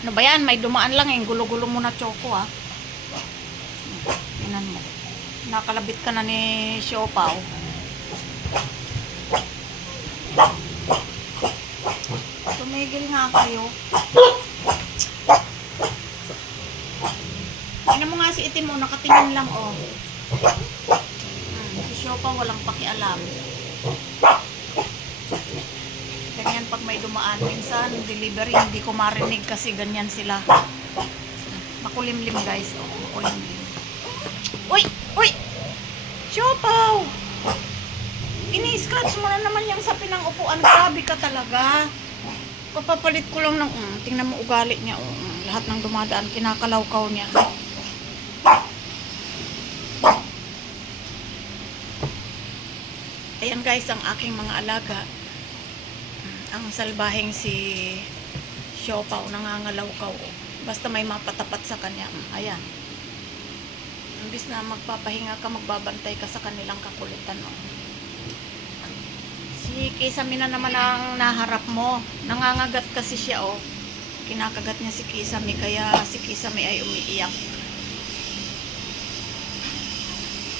Ano ba yan? May dumaan lang eh. Gulo-gulo mo choco ah. Tingnan mo. Nakalabit ka na ni Siopaw. Tumigil nga kayo. Tingnan mo nga si itim mo, nakatingin lang oh. Hmm, si Siopaw walang pakialam. Dumaan. Minsan, delivery, hindi ko marinig kasi ganyan sila. Makulimlim guys. Oh, makulimlim. Uy! Uy! Siopaw! Ini-scratch mo na naman yung sa pinang upuan. Grabe ka talaga. Papapalit ko lang ng... Mm, tingnan mo ugali niya. Mm, lahat ng dumadaan, kinakalawkaw niya. Ayan guys, ang aking mga alaga. Ang salbaheng si Siopaw, nangangalawkaw. Basta may mapatapat sa kanya. Mm, Ayan. Imbis na magpapahinga ka, magbabantay ka sa kanilang kakulitan. Oh. Si Kisame na naman ang naharap mo. Nangangagat kasi siya, oh. Kinakagat niya si Kisame, kaya si Kisame ay umiiyak.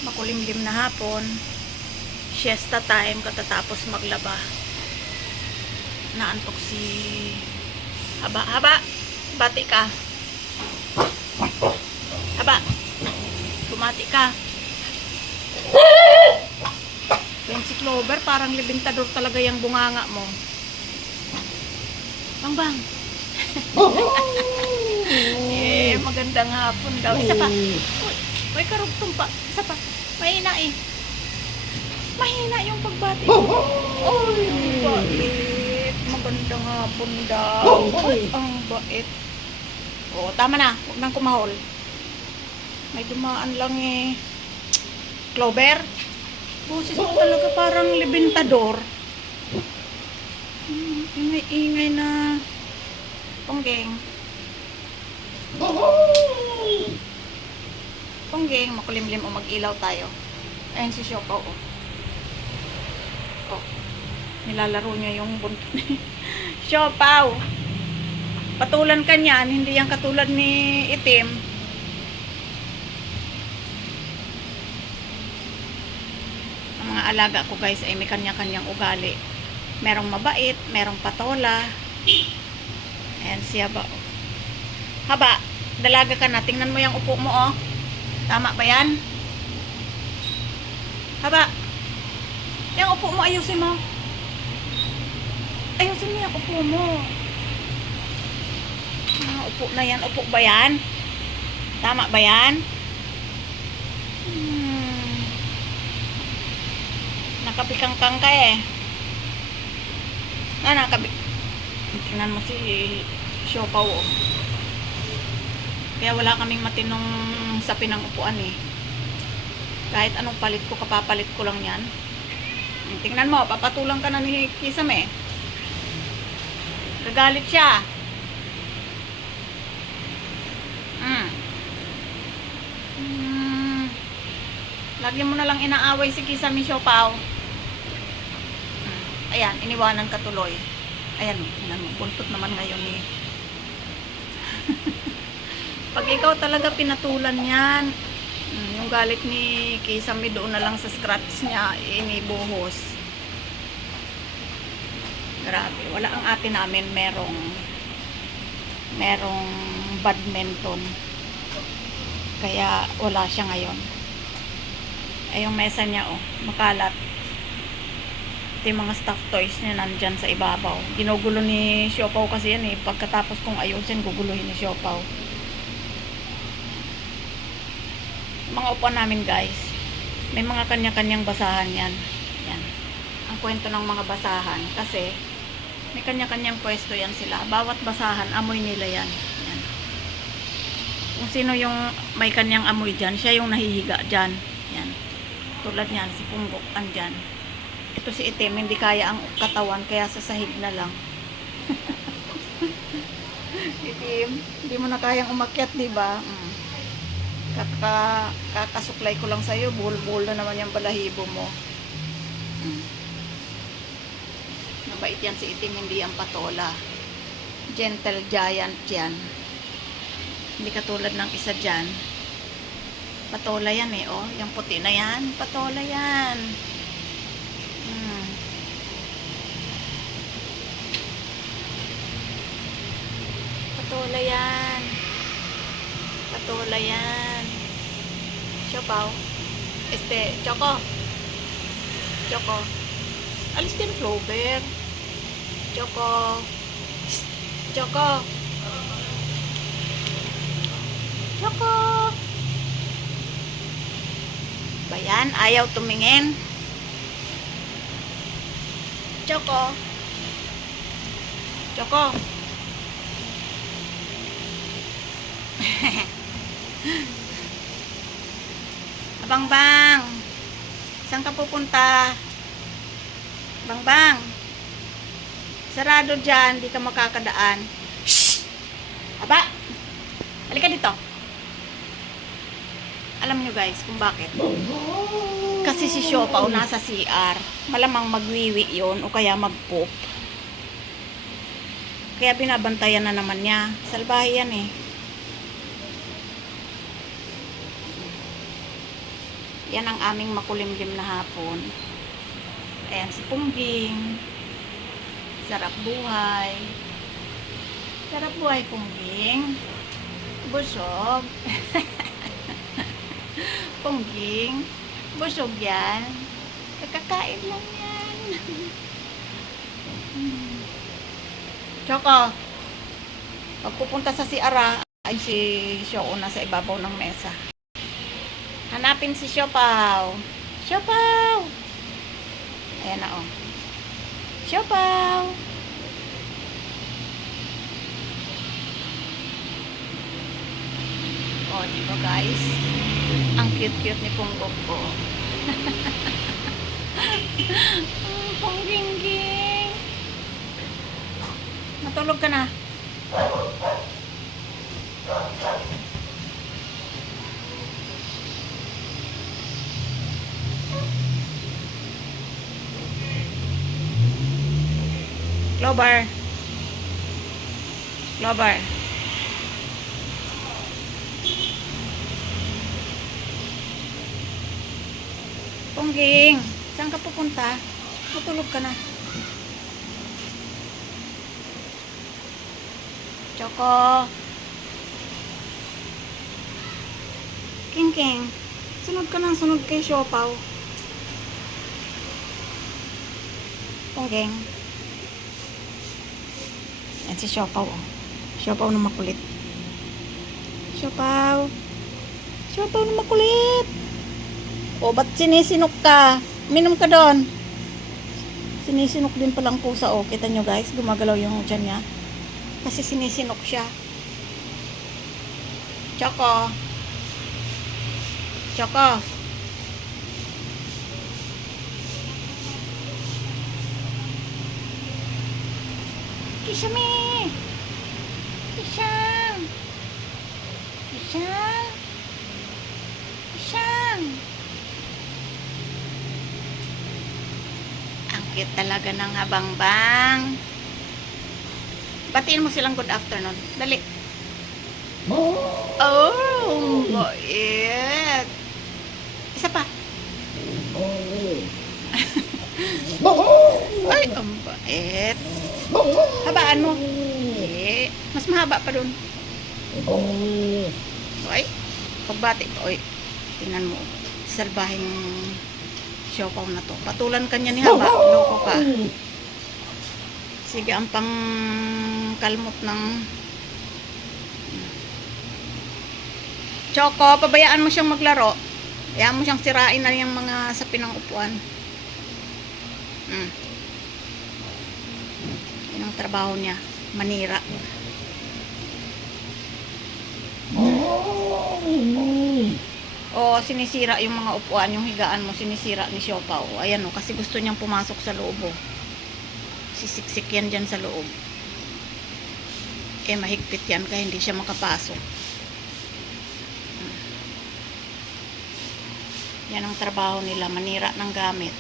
Makulimlim na hapon. Siesta time, katatapos maglaba. Naantok si... Haba, haba! Bati ka. Haba! Bumati ka. Yan si Clover, parang libintador talaga yung bunganga mo. Bang bang. eh, magandang hapon daw. Isa pa. Uy, may karugtong pa. Isa pa. Mahina eh. Mahina yung pagbati mo. Uy, Magandang hapon daw. Uy, ang bait. Oo, tama na. Huwag nang kumahol. May dumaan lang eh. Clover? Boses mo talaga parang libintador. Hmm, ingay-ingay na. Ponggeng. Ponggeng, makulimlim o mag-ilaw tayo. Ayan si. Oh. oh. Nilalaro niya yung buntot ni Siopaw. Patulan ka hindi yan katulad ni Itim. Ang mga alaga ko guys ay may kanya-kanyang ugali. Merong mabait, merong patola. Ayan siya ba. Haba, dalaga ka na. Tingnan mo yung upo mo oh. Tama ba yan? Haba. Yung upo mo, ayusin mo. Yung upo mo. Ah, upo na yan. Upo ba yan? Tama ba yan? Hmm. Nakapikang-kang ka eh. Ah, nakabi... Tingnan mo si Siopaw oh. Kaya wala kaming matinong sa pinang upuan eh. Kahit anong palit ko, kapapalit ko lang yan. Tingnan mo, papatulang ka na ni Kisame. Gagalit siya. Mm. Mm. Lagi mo na lang inaaway si Kisame Siopaw. Ayan, iniwanan ka tuloy. Ayan, tingnan buntot naman ngayon ni pag ikaw talaga pinatulan yan, mm, yung galit ni Kisame doon na lang sa scratch niya, inibuhos. Grabe, wala ang ate namin merong merong badminton. Kaya wala siya ngayon. Ay yung mesa niya oh, makalat. Ito yung mga stuffed toys niya nandyan sa ibabaw. Ginugulo ni Siopaw kasi yan eh. Pagkatapos kong ayusin, guguluhin ni Siopaw. mga upuan namin guys may mga kanya-kanyang basahan yan yan ang kwento ng mga basahan kasi may kanya-kanyang pwesto yan sila. Bawat basahan amoy nila yan. Yan. Kung sino yung may kanyang amoy dyan siya yung nahihiga dyan. Yan. Tulad yan si Punggok andyan. Ito si Itim hindi kaya ang katawan kaya sa sahig na lang. Itim hindi mo na kayang umakyat di ba? Mm. Kaka, kakasuklay ko lang sa'yo, buhol-buhol na naman yung balahibo mo. Hmm. Mabait yan si Itim, hindi ang patola. Gentle giant yan. Hindi katulad ng isa dyan. Patola yan eh, oh. Yung puti na yan, patola yan. Hmm. Patola yan. Patola yan. Siopaw. Este, Choco. Choco. Alis din Clover. Choco. Choco. Choco. Bayan, ayaw tumingin. Choco. Choco. Abang bang. Saan ka pupunta? Bang bang. Sarado dyan, di ka makakadaan. Shh! Aba! Halika dito. Alam nyo guys kung bakit. Kasi si Siopaw nasa CR. Malamang magwiwi yon o kaya magpoop. Kaya binabantayan na naman niya. Salbahe yan eh. Yan ang aming makulimlim na hapon. Ayan si Pungging. Sarap buhay. Sarap buhay, Pungging. Busog. Pungging. Busog yan. Kakakain lang yan. Choco. Pag pupunta sa si Ara, ay si Shoko na sa ibabaw ng mesa. Hanapin si Siopaw. Siopaw! Ayan na, oh. Siopaw! Oh, di ba guys? Ang cute-cute ni Punggong ko. Ang Punggingging. Matulog ka na. Clover. Clover. Pungging, saan ka pupunta? Matulog ka na. Choco. King sunod ka ng sunod kay Siopaw. Pungging. Yan si Siopaw. Oh. Siopaw na makulit. Siopaw. Siopaw na makulit. O, ba't sinisinok ka? Minom ka doon. Sinisinok din palang pusa. O, kita nyo guys, gumagalaw yung dyan niya. Kasi sinisinok siya. Choco. Choco. Kisame! Kisam! Kisam! Kisam! Ang cute talaga ng habang-bang. Batiin mo silang good afternoon. Dali. Oh, bait. Isa pa. Ay, ang bait. Habaan mo. Eh, mas mahaba pa dun. Oy, pagbati ko. Oy, tingnan mo. Salbahing siopaw na to. Patulan kanya ni Haba. Loko ka. Sige, ang pang kalmot ng Choco, pabayaan mo siyang maglaro. Hayaan mo siyang sirain na yung mga sa pinang upuan. Mm. Trabaho niya. Manira. O, sinisira yung mga upuan, yung higaan mo, sinisira ni Siopaw. Ayan o, kasi gusto niyang pumasok sa loob o. Sisiksik yan dyan sa loob. Eh, mahigpit yan, kaya hindi siya makapasok. Yan ang trabaho nila, manira ng gamit.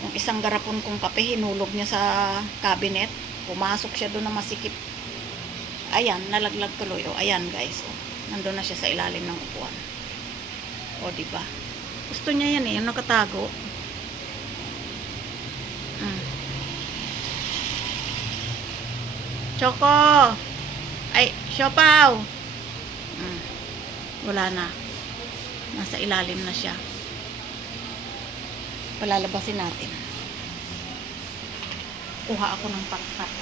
Yung isang garapon kong kape, hinulog niya sa cabinet. Pumasok siya doon na masikip. Ayan, nalaglag tuloy. O, ayan guys. O, nandun na siya sa ilalim ng upuan. O, di ba? Gusto niya yan eh, yung nakatago. Mm. Choco! Ay, Siopaw! Mm. Wala na. Nasa ilalim na siya. Palalabasin natin. Kuha ako ng pakpak.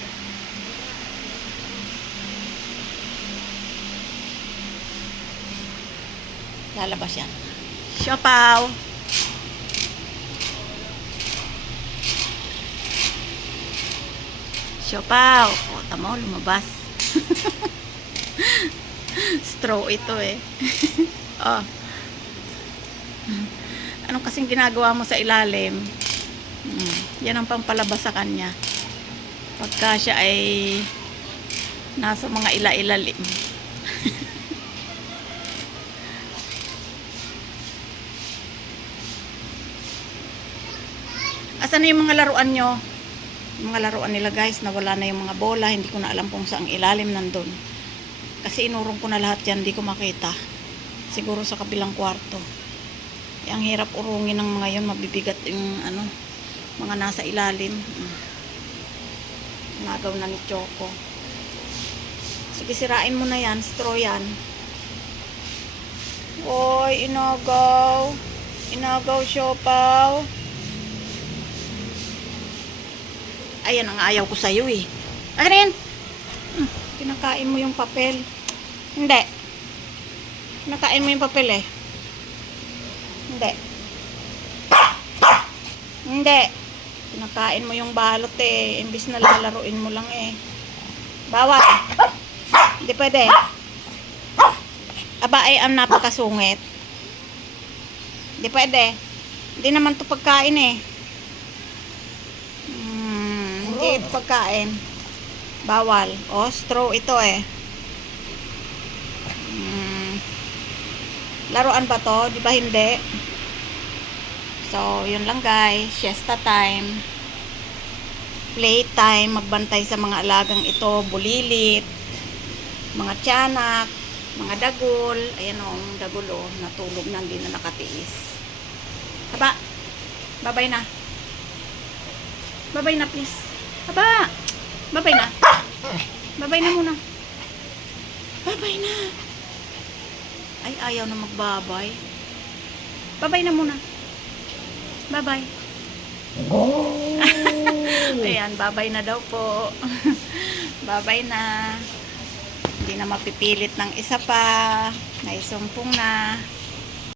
Lalabas yan. Siopaw! Siopaw! O, tamo, lumabas. Straw ito eh. oh. Anong kasing ginagawa mo sa ilalim? Hmm, yan ang pampalabas sa kanya. Pagka siya ay nasa mga ila-ilalim. Asan na yung mga laruan nyo? Yung mga laruan nila guys, nawala na yung mga bola. Hindi ko na alam kung saan ilalim nandun. Kasi inurong ko na lahat yan, hindi ko makita. Siguro sa kabilang kwarto. Eh, ang hirap urungin ng mga yon mabibigat yung ano, mga nasa ilalim. Mm. Nagaw na ni Choco. Sige, sirain mo na yan, straw yan. Oy, inagaw. Inagaw, siopaw. Ayan ang ayaw ko sa'yo eh. Akin! Hmm, kinakain mo yung papel. Hindi. Kinakain mo yung papel eh. Hindi. Hindi. Kinakain mo yung balot eh. Imbis na lalaruin mo lang eh. Bawat. Hindi pwede. Aba ay ang napakasungit. Hindi pwede. Hindi naman to pagkain eh. Hmm, hindi ito pagkain. Bawal. O, straw ito eh. Hmm. Laruan ba to? Di ba hindi? So, yun lang guys. Siesta time. Playtime. Magbantay sa mga alagang ito. Bulilit. Mga tiyanak. Mga dagol. Ayan o, ang dagol o. Natulog na, hindi na nakatiis. Haba. Babay na. Babay na please. Haba. Babay na. Babay na muna. Babay na. Ay, ayaw na magbabay. Babay na muna. Babay. Ayan, babay na daw po. babay na. Hindi na mapipilit ng isa pa. Naisumpong na.